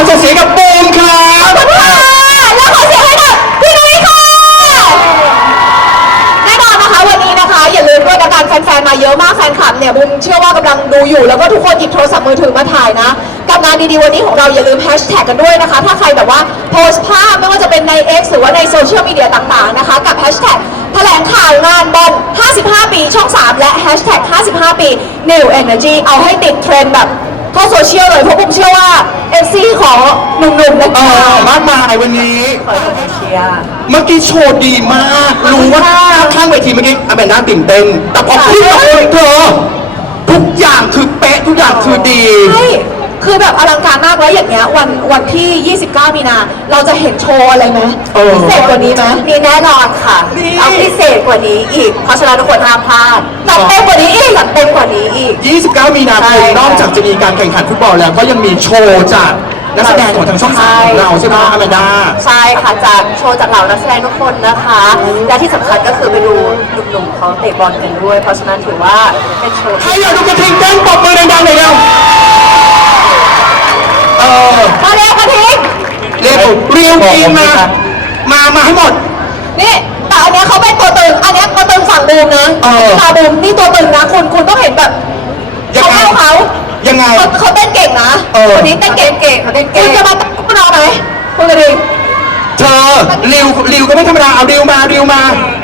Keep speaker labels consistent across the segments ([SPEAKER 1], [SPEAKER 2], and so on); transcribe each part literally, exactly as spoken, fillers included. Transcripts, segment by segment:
[SPEAKER 1] ส่งเสียงกับบูมครับ
[SPEAKER 2] ขอบคุณค่ะแล้วขอเสียงให้กับพี่นุ้ยค่ะแน่นอนนะคะวันนี้นะคะอย่าลืมด้วยนะการแฟนๆมาเยอะมากแฟนคลับเนี่ยบุมเชื่อว่ากำลังดูอยู่แล้วก็ทุกคนหยิบโทรศัพท์มือถือมาถ่ายนะกับงานดีๆวันนี้ของเราอย่าลืมแฮชแท็กกันด้วยนะคะถ้าใครแบบว่าโพสต์ภาพไม่ว่าจะเป็นใน X หรือว่าในโซเชียลมีเดียต่างๆนะคะกับแฮชแท็กแถลงข่าวงานบอลห้าสิบห้าปีช่องสามและแฮชแท็กห้าสิบห้าปี New Energy เอาให้ติดเทรนด์แบบเข้าโซเชียลเลยเพราะผมเชื่อว่า เอฟ ซี ของหนุ่มๆนะ
[SPEAKER 1] เอ
[SPEAKER 2] คะ
[SPEAKER 1] อมากมายวันนี้
[SPEAKER 2] ขอเชียร์
[SPEAKER 1] เมื่อกี้โชว์ดีมากรู้ว่าข้างเวทีเมื่อกี้อแมนด้าตื่นเต้นแต่พอขึ้นมาเลยเธอทุกอย่างคือเป๊ะทุกอย่างคือดี
[SPEAKER 2] ใช่คือแบบอลังการมากแล้วอย่างเงี้ยวันวันที่ ยี่สิบเก้า มีนาเราจะเห็นโชว์อะไรไหมพิเศษกว่านี้ไหม
[SPEAKER 3] มีแน่นอนค่ะเอาพิเศษกว่านี้อีกเพราะฉะนั้นทุกคนห้ามพลาด
[SPEAKER 2] จัดเต็มกว่านี้อีก
[SPEAKER 3] จัดเต็มกว่านี้อีก
[SPEAKER 1] ยี่สิบเก้า มีนาคมนอกจากจะมีการแข่งขันฟุตบอลแล้วก็ยังมีโชว์จากนักแสดงของทางช่องสามของเราใช่ไหมอแมนด้า
[SPEAKER 3] ใช่ค่ะจากโชว์จากเหล่านักแสดงทุกคนนะคะและที่สำคัญก็คือไปดูหนุ่มๆเขาเตะบอลกันด้วย เพราะฉะนั้นถือว่าเป็นโชว์
[SPEAKER 1] ใครอยากดูกระทิงเต้นปรบมือดังๆหน่อยเร็วเออ
[SPEAKER 2] มาเร็วกระทิง
[SPEAKER 1] เร็วเรียวทีมมามามาให้หมด
[SPEAKER 2] นี่แต่อันเนี้ยเขาเป็นตัวตึงอันเนี้ยตัวตึงฝั่งบูมนะตาบูมนี่ตัวตึงนะคุณคุณต้องเห็นแบบเขาเข้าเขา
[SPEAKER 1] ยังไง
[SPEAKER 2] เขาเต้นเก่งนะคนนี้เต้นเก่งเก่งเขาเต้นเก่งคุณจะมาตั้งคุณเอาไหมคุณกระทิง
[SPEAKER 1] เธอริวริวก็ไม่ธรรมดาเอาริวมาริวมา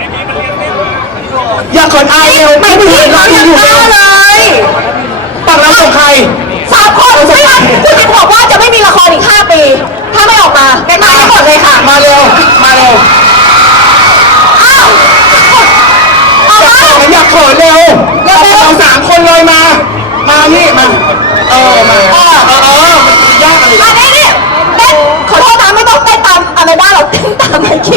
[SPEAKER 1] อย่าเขินอายเร็วไม่ถึงเราอยู่เร็ว
[SPEAKER 2] เลย
[SPEAKER 1] ปักเราส่งใคร
[SPEAKER 2] สามคนใช่ไหมคุณจะบอกว่าจะไม่มีละครอีกห้าปีถ้าไม่ออกมาเป็นมาให้หมดเลยค่ะ
[SPEAKER 1] มาเร็วมาเร็ว
[SPEAKER 2] อ้าวเอามา
[SPEAKER 1] อยากเขินเร็วเราเราสามคนเลยมามานี่มาเออมาเออเออเออมันยากอะไร
[SPEAKER 2] มาเนี่ยเนี่ยเต้นขอโทษนะไม่ต้องเต้นตามอเมด้าหรอกเต้นตามไมกี้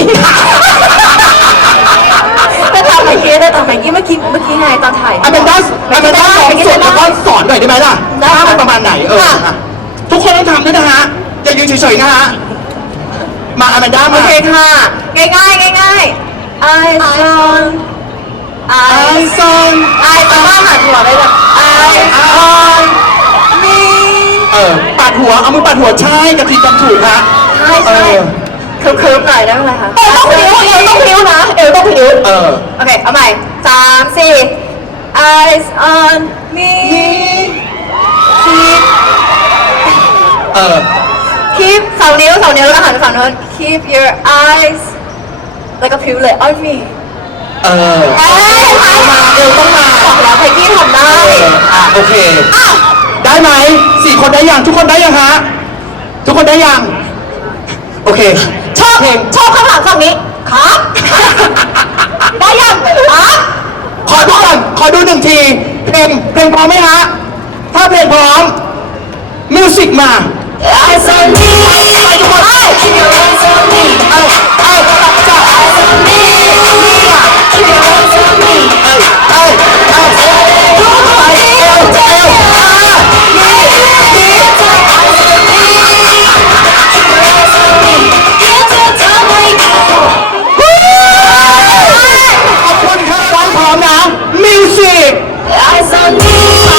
[SPEAKER 3] เต้นตามไมกี้เต้นตามไมกี้เมื่อกี้เมื่อกี้ไงตอนถ่าย
[SPEAKER 1] อเมด้าอเมด้าลองสดแล้วก็สอนหน่อยได้ไหมล่ะได้ประมาณไหนเออทุกคนต้องทำด้วยนะฮะอย่ายืนเฉยๆนะฮะมาอเมด้ามา
[SPEAKER 3] โอเคค่ะง่ายง่ายง่ายง่ายไอซอนไอ
[SPEAKER 1] ซอน
[SPEAKER 3] ไอตอนว่าหันหัวไปแบบไอซอนมี
[SPEAKER 1] เออปัดหัวเอามือปัดหัวใช่กะทิจำถูกฮะ
[SPEAKER 3] ใช่ใช่เคิร์ฟเคิร์ฟหน่อยได้ไหมคะ
[SPEAKER 2] เอวต้องผิวเอวต้องผิวนะเอวต้องผิว
[SPEAKER 1] เออ
[SPEAKER 3] โอเคเอาใหม่สามสี่ eyes on me keep
[SPEAKER 1] เออ
[SPEAKER 3] keep สองนิ้วสองนิ้วแล้วหันฝั่งโน้น keep your eyes แล้วก็ผิวเลย on me
[SPEAKER 1] เออ
[SPEAKER 3] เอ้ยมา
[SPEAKER 1] เอวต้องมา
[SPEAKER 3] บอกแล้วไพกี้ทำได้
[SPEAKER 1] อ่ะโอเคได้ไหมสี่คนได้ยังทุกคนได้ยังฮะทุกคนได้ยังโอเค
[SPEAKER 2] ชอบชอบข้างหลังฝั่งนี้ครับได้ยังครับ
[SPEAKER 1] ขอดูก่อนขอดูหนึ่งทีเพลงเพลงพร้อมไหมฮะถ้าเพลงพร้อมมิวสิกมา
[SPEAKER 2] Eyes on me ไปทุกคน
[SPEAKER 3] Keep your eyes on me
[SPEAKER 1] เอ้เอ้จ้า
[SPEAKER 3] Eyes on me Keep your eyes on me
[SPEAKER 1] เอ้เอ้เอ้เอ้เอ้เอ้
[SPEAKER 3] Eyes on me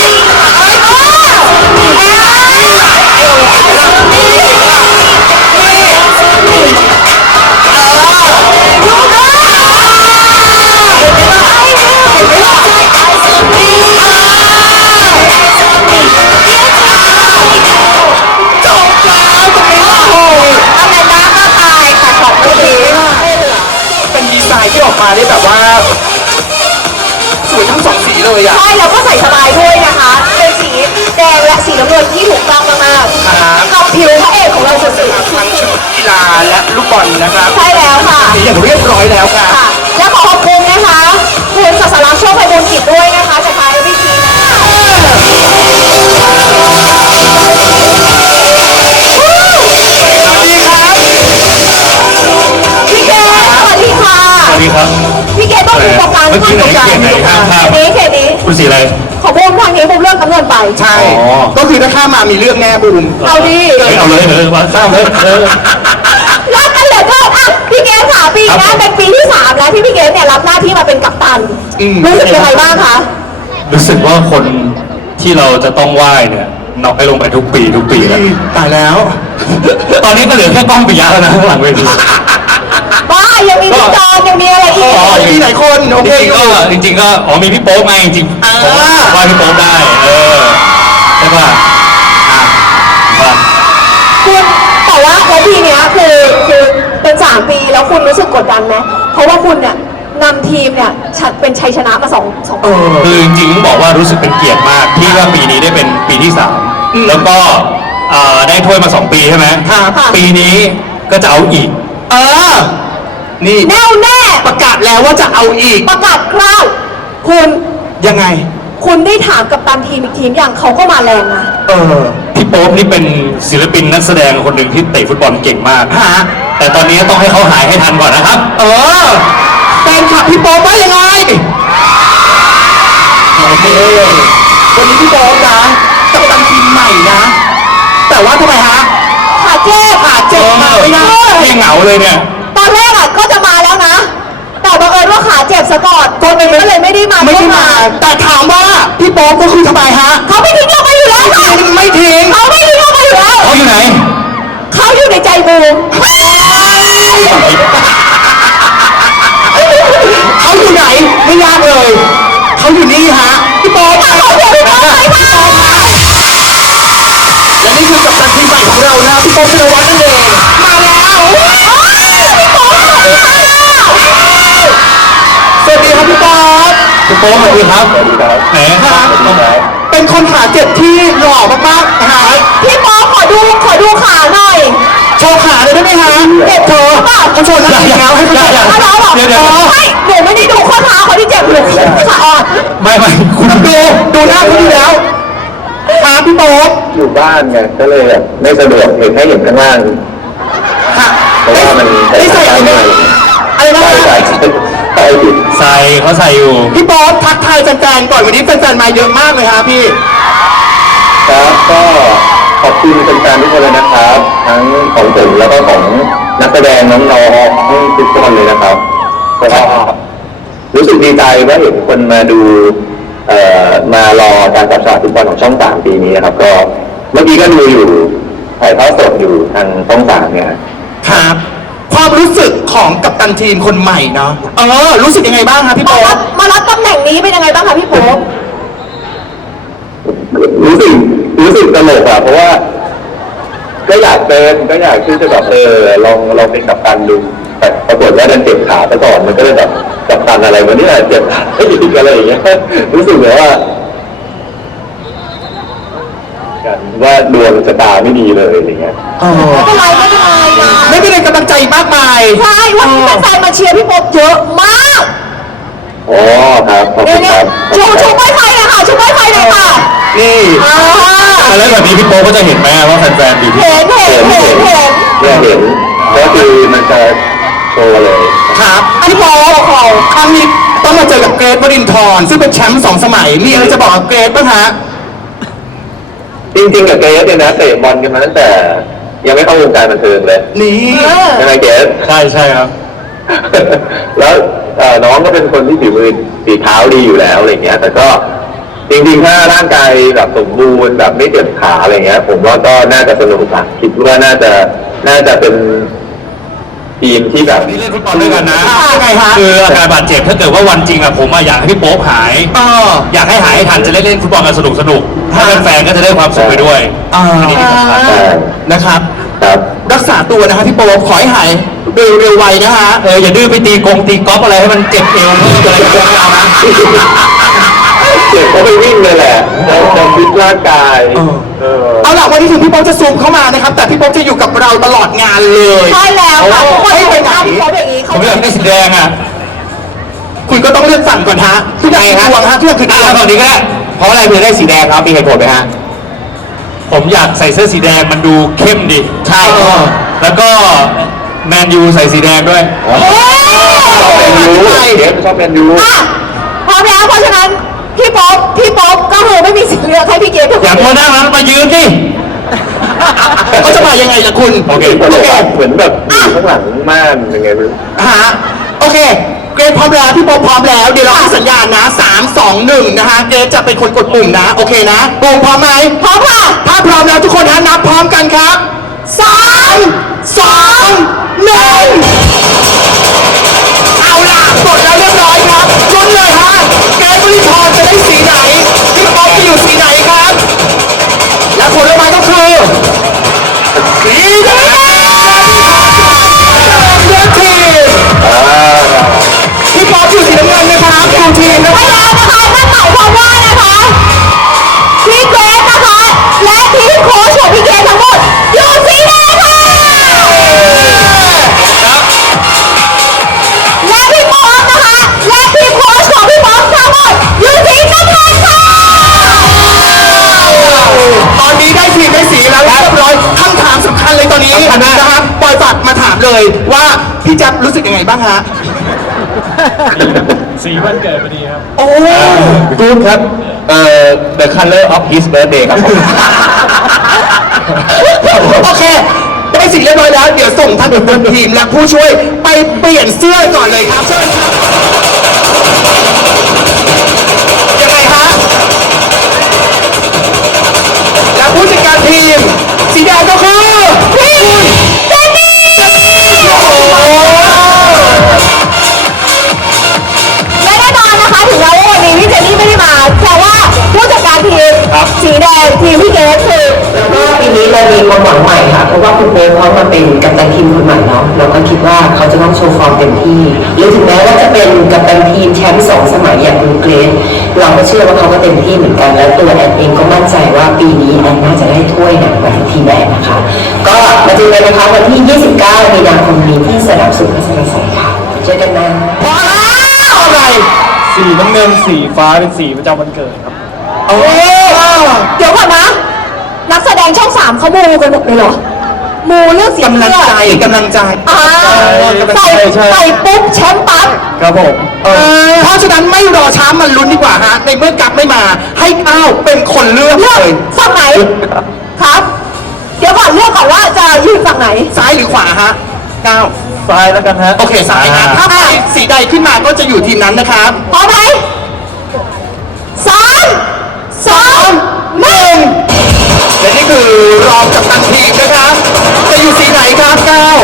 [SPEAKER 1] ที่ออกมาได้แบบว่าสวยทั้งสองสีเลยอ่ะ
[SPEAKER 2] ใช่แล้วก็ใส่สบายด้วยนะคะเป็นสีแดงและสีน้ำเงินที่ถูกต้องมากๆกับผิวพระเอกของเราสุดๆ
[SPEAKER 1] ทั้งชุดกีฬาและลูกบอลนะครับ
[SPEAKER 2] ใช่แล้วค่ะ
[SPEAKER 1] สีอย่างเรียบร้อยแล้วค่ะ
[SPEAKER 2] และขอขอบคุณนะคะคุณศาสนาโชคไพบูลย์กิจด้วยนะคะจากทางวิธีนะ
[SPEAKER 4] สวัสดีครับ
[SPEAKER 2] พี่เกดต้องดูโปรแกรม
[SPEAKER 4] เมื่อกี้ไหนเขตไหนข้ามข้าม
[SPEAKER 2] นี้เขตนี้
[SPEAKER 4] คุณสีอะไร
[SPEAKER 2] ของบูมทางนี้บูมเลือกน้ำเงินไป
[SPEAKER 1] ใช่ก็คือถ้าข้ามมามีเรื่องแน่บูม
[SPEAKER 2] เอาดิ
[SPEAKER 4] เอาเลยเลยว่าข้ามเลย
[SPEAKER 2] รักกันเหลือเกินอ่ะพี่เกดค่ะปีนี้เป็นปีที่สามแล้วที่พี่เกดเนี่ยรับหน้าที่มาเป็นกัปตันรู้สึกยังไงบ้างคะ
[SPEAKER 4] รู้สึกว่าคนที่เราจะต้องไหว้เนี่ยน็อกให้ลงไปทุกปีทุกปีแล้ว
[SPEAKER 1] ตายแล้ว
[SPEAKER 4] ตอนนี้ก็เหลือแค่กล้องปิยะแล้วนะข้างหลังเวที
[SPEAKER 2] บ้ายังมีพี่จอนยังมีอะไรอีก
[SPEAKER 1] อ๋อมีหลายคนโอ
[SPEAKER 4] จ
[SPEAKER 1] เค
[SPEAKER 4] ริงๆก็จริงๆก็อ๋อมีพี่โป๊ปไงจริงๆ
[SPEAKER 1] อ่า
[SPEAKER 4] ผมว่าพี่โป๊ปได้เออใช่ป่ะอ่ะมา
[SPEAKER 2] คุณแต่ว่าแล้วทีเนี้ยคือคือเป็นสามปีแล้วคุณรู้สึกกดดันไหมเพราะว่าคุณเนี่ยนำทีมเนี่ยชัดเป็นชัยชนะมาสองสอง
[SPEAKER 1] เออ
[SPEAKER 4] คือจริงๆต้องบอกว่ารู้สึกเป็นเกียรติมากที่ว่าปีนี้ได้เป็นปีที่สาม
[SPEAKER 1] อืม
[SPEAKER 4] แล้วก็เอ่อได้ถ้วยมาสองปีใช่ไหม
[SPEAKER 1] ครับ
[SPEAKER 4] ปีนี้ก็จะเอาอีก
[SPEAKER 1] เออ นี่
[SPEAKER 2] แน่วแน่
[SPEAKER 1] ประกาศแล้วว่าจะเอาอีก
[SPEAKER 2] ประกาศกล้าวคุณ
[SPEAKER 1] ยังไง
[SPEAKER 2] คุณได้ถามกับตันทีมอีกทีมอย่างเขาก็มาแรงนะ
[SPEAKER 1] เออ
[SPEAKER 4] พี่โป๊ปนี่เป็นศิลปินนักแสดงคนหนึ่งที่เตะฟุตบอลเก่งมาก
[SPEAKER 1] ฮะ
[SPEAKER 4] แต่ตอนนี้ต้องให้เขาหายให้ทันก่อนนะครับ
[SPEAKER 1] เออแฟนคลับพี่โป๊ปว่ายังไงโอเควันนี้พี่โป๊ปนะกับตันทีมใหม่นะ แต่ว่าทำไมฮะ
[SPEAKER 2] ขาเจ็บ
[SPEAKER 1] ขาเจ็บมาไม่ได้
[SPEAKER 4] พี่เหงาเลยเนี่ย
[SPEAKER 2] ตอนแรกอ่ะก็จะมาแล้วนะ แต่บังเอิญว่าขาเจ็บซะก่อนก็เลยก็เลยไม่ได้มา
[SPEAKER 1] ไม่ได้มา แต่ถามว่าพี่โป๊ปก็คือทำไมฮะ
[SPEAKER 2] เขาไม่ทิ้งเราไปอยู่แล้วค่ะ
[SPEAKER 1] ไม่ทิ้ง
[SPEAKER 2] เขาไม่ทิ้งเราไปอยู่แล้ว
[SPEAKER 4] เขาอยู่ไหน
[SPEAKER 2] เขาอยู่ในใจบูม
[SPEAKER 1] เขาอยู่ไหนไม่ยากเลย เขาอยู่นี่ฮะพี่โป๊ปไป
[SPEAKER 2] เขาอยู่ในใจบูม
[SPEAKER 1] และนี่คือกัปตันทีมใหม่ของเรานะพี่โป๊ปธีรวัฒน์นั่นเองมาแล้ว สวัสดีครับพี่ป๊อป
[SPEAKER 4] พี่โป๊ปสวัสดีครับสวัสดีครับแหม
[SPEAKER 1] ครับเป็นคนขาเจ็บที่หล่อมากๆนะฮะ
[SPEAKER 2] พี่ป๊อปขอดูขอดูขาหน่อย
[SPEAKER 1] โชว์ขาเลยได้ไหมฮะเจ็บเธอเขาโชว์นั่นเองแล้วให้เขาโชว์
[SPEAKER 2] ขาล้อหรอ
[SPEAKER 4] เดี๋ยวเดี๋ยว
[SPEAKER 2] ไม่หนูไม่ได้ดูข้อเท้าเขาที่เจ็บหนูขาอ่อน
[SPEAKER 4] ไม่ไม่คุณ
[SPEAKER 1] ดูดูหน้าเขาดีแล้วขาพี่โป๊ป
[SPEAKER 5] อยู่บ้านไงก็เลยแบบไม่สะดวกเห็นแค่เห็นข้างล่าง
[SPEAKER 1] ฮะ
[SPEAKER 5] เพราะว่ามัน
[SPEAKER 1] ได้ใส่อะไรไหมอะไรนะ
[SPEAKER 5] ใส่
[SPEAKER 1] ฮะ
[SPEAKER 5] ใส่ใส่ผิด
[SPEAKER 4] ใส่เขาใส่อยู่
[SPEAKER 1] พี่โป๊ปทักทายแฟนๆก่อนวันนี้แฟนๆมาเยอะมากเลยฮะพี่
[SPEAKER 5] ครับก็ขอบคุณแฟนๆทุกคนเลยนะครับ ทั้งของผมแล้วก็ของนักแสดงน้องๆทุกคนเลยนะครับก็รู้สึกดีใจว่าเห็นคนมาดูเอ่อมารอการจับฉลากฟุตบอลของช่องสามปีนี้นะครับ ก็เมื่อกี้ก็ดูอยู่ถ่ายทอดสดอยู่ทางช่องสามเนี่ย
[SPEAKER 1] ครับ ความรู้สึกของกัปตันทีมคนใหม่เนาะเออรู้สึกยังไงบ้างครับพี่
[SPEAKER 2] มา
[SPEAKER 1] โป๊
[SPEAKER 2] รั
[SPEAKER 1] ป
[SPEAKER 2] บมารับตำแหน่งนี้เป็นยังไงบ้างคะพี่โป๊ป
[SPEAKER 5] รู้สึกรู้สึกตลกอะเพราะว่า ก็อยากเป็นก็อยากที่จะแบบเออลองลองเป็นกัปตันดูแต่ปรากฏว่าดันเจ็บขาซะก่อนมันก็เลยแบบกัปตันอะไรวะเนี่ยเจ็บขาไม่ดีอะไรอย่างเงี้ยรู้สึกแบบว่ากันว่าดวงชะตาไม่ดีเลยอะไรเงี้ย
[SPEAKER 1] เออ
[SPEAKER 2] ไม่เป็นไรไม่เป็นไรนะ
[SPEAKER 1] ไม่เป็นไรกำลังใจมากมาย
[SPEAKER 2] ใช่วันนี้แฟนๆมาเชียร์พี่โป๊ปเยอะมาก
[SPEAKER 5] อ๋อครับขอบ
[SPEAKER 2] เนี่
[SPEAKER 5] คุ
[SPEAKER 2] ย
[SPEAKER 5] ณ
[SPEAKER 2] เนี่
[SPEAKER 5] ค
[SPEAKER 2] ย
[SPEAKER 5] รับ
[SPEAKER 2] ชูชูป้ายไฟเลยค่ะชูป้ายไฟเลยค่ะ
[SPEAKER 1] นี่
[SPEAKER 2] อ่า
[SPEAKER 4] แล้วแบบนี้พี่โป๊ปก็จะเห็นไหมว่าแฟนๆดีที่
[SPEAKER 2] เห็นเห็นเห็นเห็น
[SPEAKER 5] เนี่ยเห็นก็คือมันจะโชว์เลย
[SPEAKER 1] ครับพี่โป๊ปครั้งนี้ต้องมาเจอกับเกรทวรินทร์ซึ่งเป็นแชมป์สองสมัยมีอะไรจะบอกกับเกรทบ้างฮะ
[SPEAKER 5] จริงๆกับเกรซเนี่ยนะเตะบอลกันมาตั้งแต่ ยังไม่เข้าวงการบันเทิงเลย
[SPEAKER 1] นี่
[SPEAKER 5] ใช่ไหมเกรซ
[SPEAKER 4] ใช่ใช่ครับ
[SPEAKER 5] แล้วเอ่อน้องก็เป็นคนที่ฝีมือฝีเท้าดีอยู่แล้วอะไรเงี้ย แต่ก็จริงๆถ้าร่างกายแบบสมบูรณ์แบบไม่เจ็บขาอะไรเงี้ย ผมว่าก็น่าจะสนุกอะคิดว่าน่าจะน่าจะเป็นทีมที่แบบ
[SPEAKER 4] นี่เล่นฟุตบอลด้วยกันนะ
[SPEAKER 1] ยังไงฮะ
[SPEAKER 4] คืออาการบาดเจ็บถ้าเกิดว่าวันจริงอะผมอะอยากให้พี่โป๊ปหาย
[SPEAKER 1] เออ
[SPEAKER 4] อยากให้หายให้ทันจะได้เล่นฟุตบอลกันสนุกสนุกๆถ้าเป็นแฟนก็จะได้ความสุขไปด้วย
[SPEAKER 1] อ่า
[SPEAKER 4] อันนี้ที่สำคัญ
[SPEAKER 5] ใช่
[SPEAKER 1] นะครับ
[SPEAKER 5] ครับ
[SPEAKER 1] รักษาตัวนะฮะพี่โป๊ปขอให้หายเร็วเร็วๆไวนะฮะ
[SPEAKER 4] เอออย่าดื้อไปตีกงตีกอล์ฟอะไรให้มันเจ็บเอวเพิ่มอะไรก็ไม่เอานะ
[SPEAKER 5] เจ็บเขาไปวิ่งเลยแหละจะจะฟิตร่างกาย
[SPEAKER 1] เออ
[SPEAKER 5] เออ
[SPEAKER 1] เอาล่ะวันนี้ถึงพี่โป๊ปจะซูมเข้ามานะครับ แต่พี่โป๊ปจะอยู่กับเราตลอดงานเลย
[SPEAKER 2] ใช่แล้วค่ะทุกคน
[SPEAKER 1] ไม่ไป
[SPEAKER 2] เห็น
[SPEAKER 1] ไหน
[SPEAKER 2] หน้าพี่โป๊ปอย่างนี้
[SPEAKER 4] ผ
[SPEAKER 2] เขา
[SPEAKER 4] มอยากได้สีแดงอะ
[SPEAKER 1] คุณก็ต้องเลือกฝั่งก่อนฮะทุกอย่างคือดวงฮะทุกอย่างคือด
[SPEAKER 4] อ่ะ
[SPEAKER 1] วง
[SPEAKER 4] ตอนนี้ก็ได้เพราะอะไรถึงได้สีแดงครับมีเหตุผลไหมฮะผมอยากใส่เสื้อสีแดงมันดูเข้มดิใช่แล้วก็แมนยูใส่สีแดงด้วย
[SPEAKER 2] เฮ้ย
[SPEAKER 5] แมนยูเกรซชอบแมนยู
[SPEAKER 2] อ่ะพร้อมแล้วเพราะฉะนั้นพี่โป๊ปพี่โป๊ปก็คือไม่มีสิทธิ์เลือกให้พี่เกดทุกค
[SPEAKER 4] อย่าน มัวหน้ามันมายืนดิ
[SPEAKER 1] เขาจะมายังไงล่ะคุณ
[SPEAKER 4] โอเค
[SPEAKER 5] เหมือนแบบเหมือนแบบอยู่ข้างหลังม่านยังไงไม่รู้
[SPEAKER 1] ฮะโอเค เกรดพร้อมแล้วพี่โป๊ปพร้อมแล้ว เดี๋ยวเราให้สัญญาณนะสามสองหนึ่งนะฮะ เกรดจะเป็นคนกดปุ่มนะ โอเคนะปุ่มพร้อมไหม
[SPEAKER 2] พร้อมค่ะ
[SPEAKER 1] ถ้าพร้อมแล้วทุกคนฮะนับพร้อมกันครับ
[SPEAKER 2] สา
[SPEAKER 1] เลยว่าพี่แจ๊บรู้สึกยังไงบ้างฮะ
[SPEAKER 4] สีวันเกิดพอดีครับ
[SPEAKER 1] โอ้
[SPEAKER 5] กูดครับเอ่อ the color of his birthday ครับผม
[SPEAKER 1] โอเค ได้สิ่งเรียบร้อยแล้ว เดี๋ยวส่งท่านผู้ทีมและผู้ช่วยไปเปลี่ยนเสื้อก่อนเลยครับเชิญครับยังไงฮะและผู้จัดการทีม สีแดงก็คือพี่เจนนี่เจนนี่โอ้โห
[SPEAKER 2] และแน่นอนนะคะถึงแม้ว่าวันนี้พี่เจนนี่ไม่ได้มาแต่ว่าผู้จัดการทีมสีแดงทีมพี่เกสคือ
[SPEAKER 3] แล้วก็ปีนี้เรามีความหวังใหม่ค่ะ เพราะว่าคุณโบ๊ทเขามาเป็นกัปตันทีมคนใหม่เนาะ เราก็คิดว่าเขาจะต้องโชว์ฟอร์มเต็มที่หรือถึงแม้ว่าจะเป็นกัปตันทีมแชมป์สองสมัยอย่างคุณเกรซเราก็เชื่อว่าเขาก็เต็มที่เหมือนกัน และตัวแอนเองก็มั่นใจว่าปีนี้แอนน่าจะได้ถ้วยหนักกว่าทีมแอนนะคะ ก็มาเจอกันนะคะวันที่ ยี่สิบเก้า มีนาคมนี้ที่สนามสุขพัชรศัยค่ะเจอกันนะ
[SPEAKER 1] ว้าวอะไร
[SPEAKER 4] สีน้ำเงินสีฟ้าเป็นสีประจำวันเกิดครับ
[SPEAKER 1] โอ้
[SPEAKER 2] เดี๋ยวก่อนนะ นักแสดงช่องสามเขามูกันหมดเลยเหรอ มูเรื่องเสียง
[SPEAKER 1] กำลัง
[SPEAKER 2] เสื้อ
[SPEAKER 1] ใจกำลังใจ
[SPEAKER 2] อ่าใส่
[SPEAKER 4] ใช่
[SPEAKER 2] ใส่ปุ๊บแชมป์ปั๊บ
[SPEAKER 4] ครับผม
[SPEAKER 1] เออเพราะฉะนั้นไม่รอช้ามันลุ้นดีกว่าฮะ ในเมื่อกัปไม่มาให้ก้าวเป็นคนเลือก
[SPEAKER 2] เลือก
[SPEAKER 1] เลย
[SPEAKER 2] ฝั่งไหนครับ เดี๋ยวก่อนเลือกก่อนว่าจะยืนฝั่งไหน
[SPEAKER 1] ซ้ายหรือขวาฮะก้าว
[SPEAKER 4] ซ้ายแล้วกันฮะ
[SPEAKER 1] โอเคซ้ายฮะถ้าใครสีใดขึ้นมาก็จะอยู่ทีมนั้นนะครับ
[SPEAKER 2] พร้อมไหมสามสองหนึ่ง
[SPEAKER 1] และนี่คือรองกัปตันทีมนะครับ จะอยู่สีไหนครับก้าว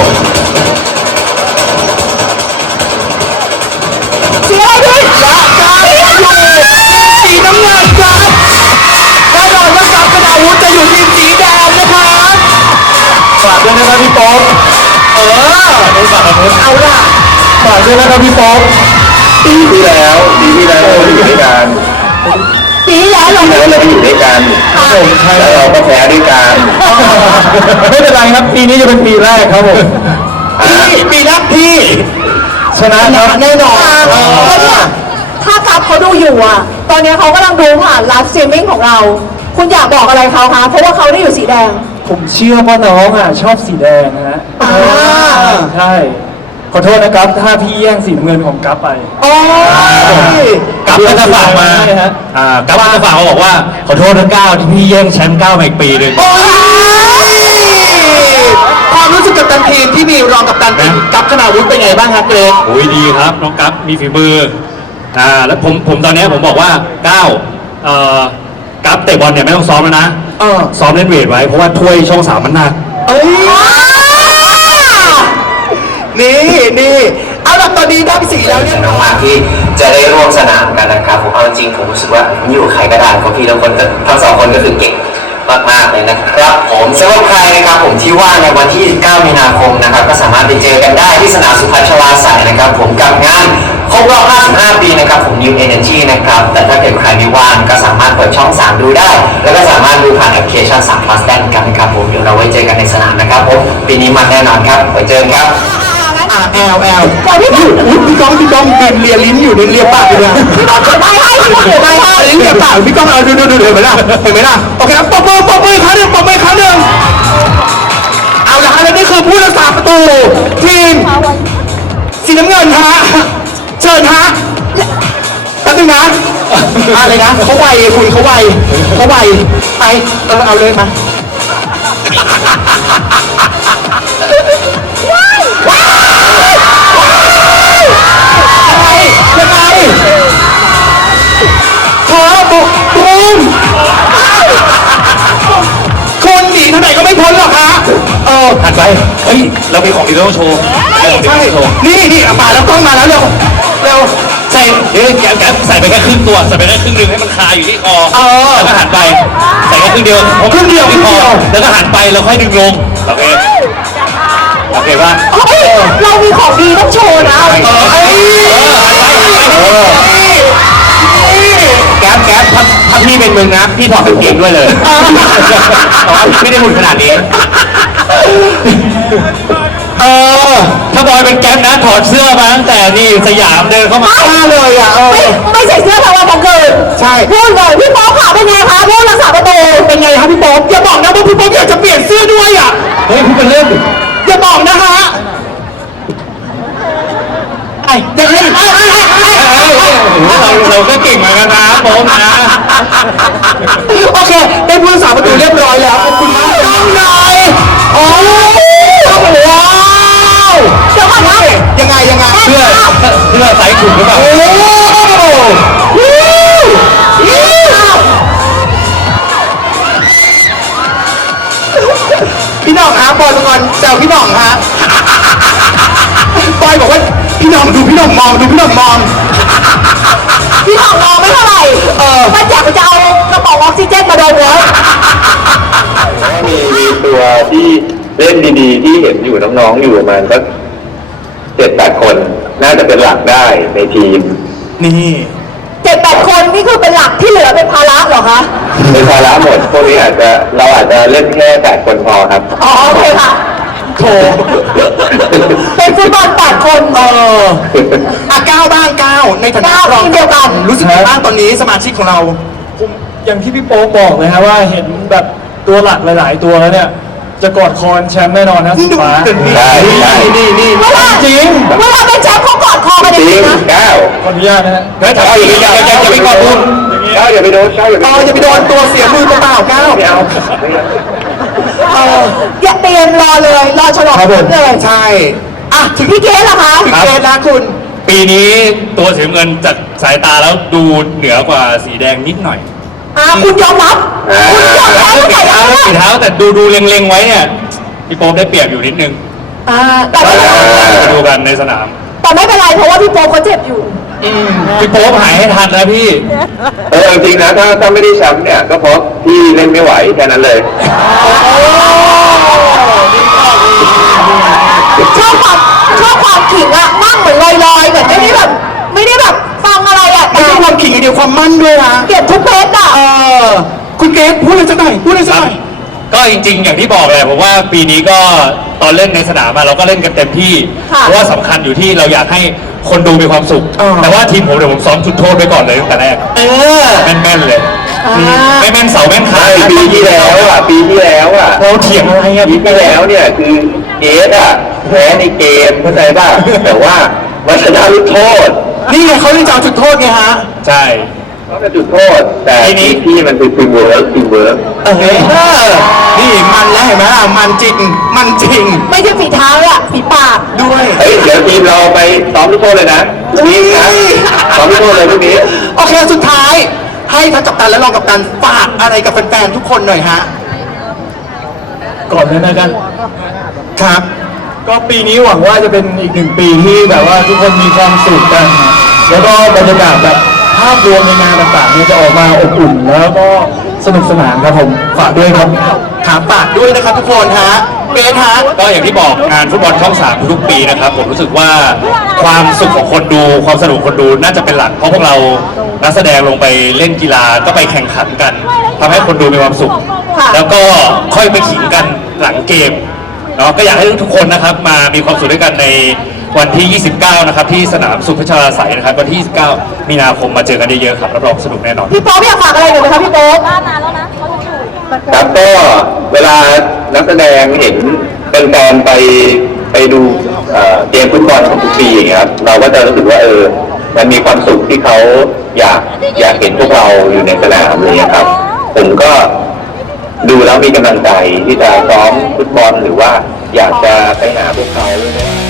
[SPEAKER 2] สีอะไรพี่
[SPEAKER 1] และก้าวอยู่สีน้ำเงินครับแน่นอนว่ากัปกระดาวุธจะอยู่ทีมสีแดงนะครับ
[SPEAKER 4] ฝากด้วยนะครับพี่โป๊ป
[SPEAKER 1] เออ
[SPEAKER 4] ไม่ฝากกับนุ้น
[SPEAKER 1] เอาล่ะ
[SPEAKER 4] ฝากด้วยนะครับพี่โป๊ป
[SPEAKER 5] ปีที่แล้วปีที่แล้วเราอยู่ด้วยกัน
[SPEAKER 2] ปีที่แล้วเหรอ
[SPEAKER 5] ปีที่แล้วเราอยู่ด้วยกัน
[SPEAKER 4] ผมใช่
[SPEAKER 5] แล้วเราก็แพ้ด้วยกัน
[SPEAKER 4] ไม่เป็นไรครับ ปีนี้จะเป็นปีแรกครับผม
[SPEAKER 1] พี่ปีแรกพี่
[SPEAKER 4] ชนะครับ
[SPEAKER 1] แน่นอนเอ
[SPEAKER 2] แล้วเนี่
[SPEAKER 1] อย
[SPEAKER 2] ถ้ากับเขาดูอยู่อ่ะ ตอนนี้เขากำลังดูผ่านไลฟ์สตรีมมิ่งของเรา คุณอยากบอกอะไรเขาคะ เพราะว่าเขาได้อยู่สีแดง
[SPEAKER 4] ผมเชื่อว่าน้องอ่ะชอบสีแดงนะฮะ
[SPEAKER 2] อ่า
[SPEAKER 4] ใช่ ขอโทษนะครับ ถ้าพี่แย่งสีน้ำเงินของกัปไป
[SPEAKER 1] โอ้ย
[SPEAKER 4] กัปก็จะฝากมาอ่ากัปก็จะฝากมาบอกว่า ขอโทษนะก้าวที่พี่แย่งแชมป์ก้าวมาอีกปีหนึ่ง
[SPEAKER 1] โอ้ยความรู้สึกกับตันทีมที่มีรองกับตันทีมกับคณาวุฒิเป็นไงบ้างครับเกรก
[SPEAKER 4] โอ้ยดีครับ น้องกัปมีฝีมือ อ่า แล้วผมผมตอนเนี้ยผมบอกว่าก้าวเอ่อกัปเตะบอลเนี่ยไม่ต้องซ้อมแล้วนะ
[SPEAKER 1] เออ
[SPEAKER 4] ซ้อมเล่นเวทไว้ เพราะว่าถ้วยช่องสามมันหนัก
[SPEAKER 1] เอ้ยนี่นี่เอาล่ะตอนนี้ได้สีแล้วเรียบร้อย
[SPEAKER 6] มากๆที่จะได้ร่วมสนามกันนะครับผมเอาจริงๆผมรู้สึกว่าผมอยู่ใครก็ได้เพราะพี่ทุกคนก็ทั้งสองคนก็คือเก่งมากๆเลยนะครับผมสำหรับใครนะครับผมที่ว่างในวันที่ยี่สิบเก้ามีนาคมนะครับก็สามารถไปเจอกันได้ที่สนามสุพัชราไสยนะครับผมกับงานครบรอบห้าสิบห้าปีนะครับผม New Energy นะครับแต่ถ้าเกิดใครไม่ว่างก็สามารถเปิดช่องสามดูได้ แล้วก็สามารถดูผ่านแอปพลิเคชันสาม plus ได้เหมือนกันนะครับผมเดี๋ยวเราไว้เจอกันในสนามนะครับผมปีนี้มันแน่นอนครับไว้เจอกันครับ
[SPEAKER 1] อ่าแอลแอล
[SPEAKER 2] ก่อนที่จะ
[SPEAKER 1] อุ๊ยพี่ก้องพี่ก้องดื่มเลียลิ้นอยู่นี่เลียปากอยู่เนี่ย
[SPEAKER 2] พี่บอกจะไปให้พี่บอกจะไปให้
[SPEAKER 1] ลิ้นเลียปากพี่ก้องเอาดูดูดูเห็นไหมล่ะเห็นไหมล่ะโอเคครับปรบมือปรบมืออีกครั้งหนึ่งปรบมืออีกครั้งหนึ่งเอาละฮะและนี่คือผู้รักษาประตูทีมสีน้ำเงินฮะเชิญฮะแป๊บนึงนะอะไรนะเขาไวคุณเขาไวเขาไวไปเออเอาเลยมายังไงเธอบุกบูมคุณหนีเท่าไหร่ก็ไม่พ้นหรอกฮะเออ
[SPEAKER 4] หันไป เฮ้ย เรามีของดีต้องโชว์เรามีของดี
[SPEAKER 1] ใช่
[SPEAKER 4] ต้องโชว์
[SPEAKER 1] นี่นี่เอามาแล้วกล้องมาแล้วเร็วเร็ว
[SPEAKER 4] ใส่เฮ้ยแกแกใส่ไปแค่ครึ่งตัว ใส่ไปแค่ครึ่งหนึงให้มันคาอยู่ที่คอ
[SPEAKER 1] เออ
[SPEAKER 4] แล้วก็หันไป ใส่แค่ครึ่งเดียวพอ
[SPEAKER 1] ครึ่งเดียว
[SPEAKER 4] ที่คอ
[SPEAKER 1] ครึ่งเดียว
[SPEAKER 4] แล้วก็หันไปแล้วค่อยดึงลง โอเค โอเคป่ะ
[SPEAKER 2] เฮ้ยเรามีของดีต้องโชว์นะ
[SPEAKER 1] เอ้ย
[SPEAKER 4] แก๊ปแก๊ปถ้าถ้าพี่เป็นมึงนะ พี่ถอดกางเกงด้วยเลยแต่ว่าพี่ไม่ได้หุ่นขนาดนี้
[SPEAKER 1] เออ
[SPEAKER 4] ถ้าบอยเป็นแก๊ปนะถอดเสื้อมาตั้งแต่นี่สยามเดินเข้ามา
[SPEAKER 1] มาเลยอ่ะเอ
[SPEAKER 2] ไม่
[SPEAKER 1] อ
[SPEAKER 2] ไม่ใส่เสื้อทำวันบังเกิด
[SPEAKER 1] ใช่
[SPEAKER 2] พูดเลยพี่ป๊อปค่ะเป็นไงคะผู้รักษาประตู
[SPEAKER 1] เป็นไงครับพี่ป๊อบอย่าบอกนะว่าพี่ป๊อบอยากจะเปลี่ยนเสื้อด้วยอ่ะ
[SPEAKER 4] เฮ้ยพี่เป็นเล่น
[SPEAKER 1] อย่าบอกนะฮะ
[SPEAKER 4] เสื้อเสื้อไซส์ถูกหรือเปล่า
[SPEAKER 1] โอ้วู้วู้พี่หน้องฮะบอยประกรณ์แซวพี่หน้องฮะบอยบอกว่าพี่หน้องดูพี่หน้องมองดูพี่หน้องมอง
[SPEAKER 2] พี่ของน้องไม่เท่าไหร่
[SPEAKER 1] เออ
[SPEAKER 2] ป้าแจ๋วจะเอากระป๋องออกซิเจนมาดมแล้ว
[SPEAKER 5] มีมีตัวที่เล่นดีๆ ที่เห็นอยู่น้องๆอยู่ประมาณสักเจ็ดแปดคน น่าจะเป็นหลักได้ในทีม
[SPEAKER 1] นี่
[SPEAKER 2] เจ็ดแปดคนนี่คือเป็นหลักที่เหลือเป็นภาระเหรอคะ
[SPEAKER 5] เป็นภาระหมดพวกนี้อาจจะเราอาจจะเล่นแค่แปดคนพอครับ
[SPEAKER 2] อ๋อโอเคค่ะ
[SPEAKER 1] โถ
[SPEAKER 2] เป็นฟุตบอลแปดคน
[SPEAKER 1] เอออ่ะก้าวบ้างก้าวในฐานะ
[SPEAKER 2] ก้าว
[SPEAKER 1] รอง
[SPEAKER 2] ทีมเดียวกัน
[SPEAKER 1] รู้สึกยังไงบ้างตอนนี้สมาชิกของเรา
[SPEAKER 7] ผมอย่างที่พี่โป๊กบอกเลยครับว่าเห็นแบบตัวหลักหลาย ๆ ตัวแล้วเนี่ย จะกอดคอนแชมป์แน่นอนนะสีฟ้า
[SPEAKER 5] ใช่ใช่
[SPEAKER 1] นี่นี่
[SPEAKER 2] เวลา
[SPEAKER 7] จริง
[SPEAKER 2] เวลาเป็นแชมป์เขากอดคอกัน
[SPEAKER 5] จ
[SPEAKER 2] อย่าง
[SPEAKER 5] ริ
[SPEAKER 2] นี้
[SPEAKER 5] ง
[SPEAKER 2] นะ
[SPEAKER 5] เก้า
[SPEAKER 7] ขออนุญาตนะฮะ
[SPEAKER 4] เฮ้ยถามว่าอย่าอย่าอย่าอย่าไปกอดคุณ
[SPEAKER 5] เก้าอย่าไปโดนเก้าอย่าไป
[SPEAKER 1] เอออย่าไปโดนตัวเสียมือเปล่าๆก้าว
[SPEAKER 5] ไม่เอาไม่เอา
[SPEAKER 1] เออ
[SPEAKER 2] อย่าเตรียมรอเลยรอฉลองเลย
[SPEAKER 1] ใช่อ่ะถึง
[SPEAKER 2] พี่เกสเหรอคะ
[SPEAKER 1] ถึงเกณฑ์แล้วคุณ
[SPEAKER 4] ปีนี้ตัวสีน้ำเงินจากสายตาแล้วดูเหนือกว่าสีแดงนิดหน่อย
[SPEAKER 2] อ่าคุณยอมรับคุณยอมรับ
[SPEAKER 4] เรื่อง
[SPEAKER 2] ว่า
[SPEAKER 4] ฝี
[SPEAKER 2] ใส่
[SPEAKER 4] เท้า
[SPEAKER 2] ได้
[SPEAKER 4] เรื่องฝีเท้าแต่ดูดูเล็งๆไว้เนี่ยพี่โป๊ปได้เปรียบอยู่นิดนึง
[SPEAKER 2] อ่าแต่ไม่เป็นไร
[SPEAKER 4] ไปดูกันในสนาม
[SPEAKER 2] แต่ไม่เป็นไรเพราะว่าพี่โป๊ปเขาเจ็บอยู่
[SPEAKER 4] พี่โป๊ปหายให้ทันนะพี่
[SPEAKER 5] เออจริงๆนะถ้าถ้าไม่ได้แชมป์เนี่ยก็เพราะพี่เล่นไม่ไหวแค่นั้นเลย
[SPEAKER 2] ชอบความชอบความขิงอะนั่งเหมือนลอยๆเหมือนไม่ได้แบบไม่ได้แบบฟังอะไรอะ
[SPEAKER 1] ไม่
[SPEAKER 2] แต่
[SPEAKER 1] ใช่ความขิงอย่างเดียวความมั่นด้วยนะ
[SPEAKER 2] เก็บทุกเม็ดอะ
[SPEAKER 1] เออคุณเกณฑ์พูดเลยสักหน่อยพูดเลยสักหน่อย
[SPEAKER 4] ก็จริงๆ อย่างที่บอกแหละผมว่าปีนี้ก็ตอนเล่นในสนามอะเราก็เล่นกันเต็มที่ เพราะว่าสำคัญอยู่ที่เราอยากให้คนดูมีความสุข แต่ว่าทีมผมเดี๋ยวผมซ้อมจุดโทษไว้ก่อนเลยตั้งแต่แรก
[SPEAKER 1] เออ
[SPEAKER 4] แม่นๆเลยไม่แม่นเสาแม่นขา
[SPEAKER 5] ใช่ปีที่แล้วอ่ะปีที่แล้วอ่ะ
[SPEAKER 4] เราเถียงอะไรอะ
[SPEAKER 5] ปีที่แล้วเนี่ยคือเอสอ่ะแพ้ในเกมเข้าใจป่ะแต่ว่ามาชนะลูกโทษ
[SPEAKER 1] นี่ไงเขาเล่นจะเอาจุดโทษไงฮะ
[SPEAKER 4] ใช่
[SPEAKER 5] เขาเป็นจุดโทษ แต่
[SPEAKER 4] ทีนี้
[SPEAKER 5] ทีพี่มันคือทีมเวิร์กทีมเวิร์ก
[SPEAKER 1] เออ นี่มันแล้วเห็นไหมล่ะมันจริง มันจริง
[SPEAKER 2] ไม่ใช่ฝีเท้าอะฝีปาก
[SPEAKER 1] ด้วย
[SPEAKER 5] เฮ้ยเดี๋ยวทีมเราไปซ้อมลูกโทษเลยนะทีมนะซ้อมลูกโทษเลยพรุ่งนี้
[SPEAKER 1] โอเค สุดท้าย ให้ทั้งกัปตันและรองกัปตันฝากอะไรกับแฟนๆทุกคนหน่อยฮะ
[SPEAKER 7] ก่อนเลยนะกัน
[SPEAKER 1] ครับ
[SPEAKER 7] ก็ปีนี้หวังว่าจะเป็นอีกหนึ่งปีที่แบบว่าทุกคนมีความสุขกัน แล้วก็บรรยากาศแบบภาพรวมในงานต่างๆเนี่ยจะออกมาอบอุ่น แล้วก็สนุกสนานครับผมฝากด้วยครับ
[SPEAKER 1] ครับฝากด้วยนะครับทุกคนฮะเบสฮะ
[SPEAKER 4] ก็อย่างที่บอกงานฟุตบอลช่องสามทุกๆปีนะครับผมรู้สึกว่าความสุขของคนดูความสนุกของคนดูน่าจะเป็นหลักเพราะพวกเรานักแสดงลงไปเล่นกีฬาก็ไปแข่งขันกันทำให้คนดูมีความสุข
[SPEAKER 2] ค่ะ
[SPEAKER 4] แล้วก็ค่อยไปขิงกันหลังเกมเนาะก็อยากให้ทุกคนนะครับมามีความสุขด้วยกันในวันที่ ยี่สิบเก้า นะครับที่สนามสุพัชราไสยนะครับวันที่ ยี่สิบเก้า มีนาคมมาเจอกันเยอะๆครับรับรองสนุกแน่นอน
[SPEAKER 2] พี่โป๊ปอยากฝากอะไรหน่อยไหมคะพี่โป๊ป
[SPEAKER 5] ครับก็เวลานักแสดงเห็นเป็นแฟนๆไปไปดูเอ่อเกมฟุตบอลของทุกปีอย่างเงี้ยครับเราก็จะรู้สึกว่าเออมันมีความสุขที่เขาอยากอยากเห็นพวกเราอยู่ในสนามอะไรเงี้ยครับผมก็ดูแล้วมีกำลังใจที่จะซ้อมฟุตบอลหรือว่าอยากจะไปหาพวกเขา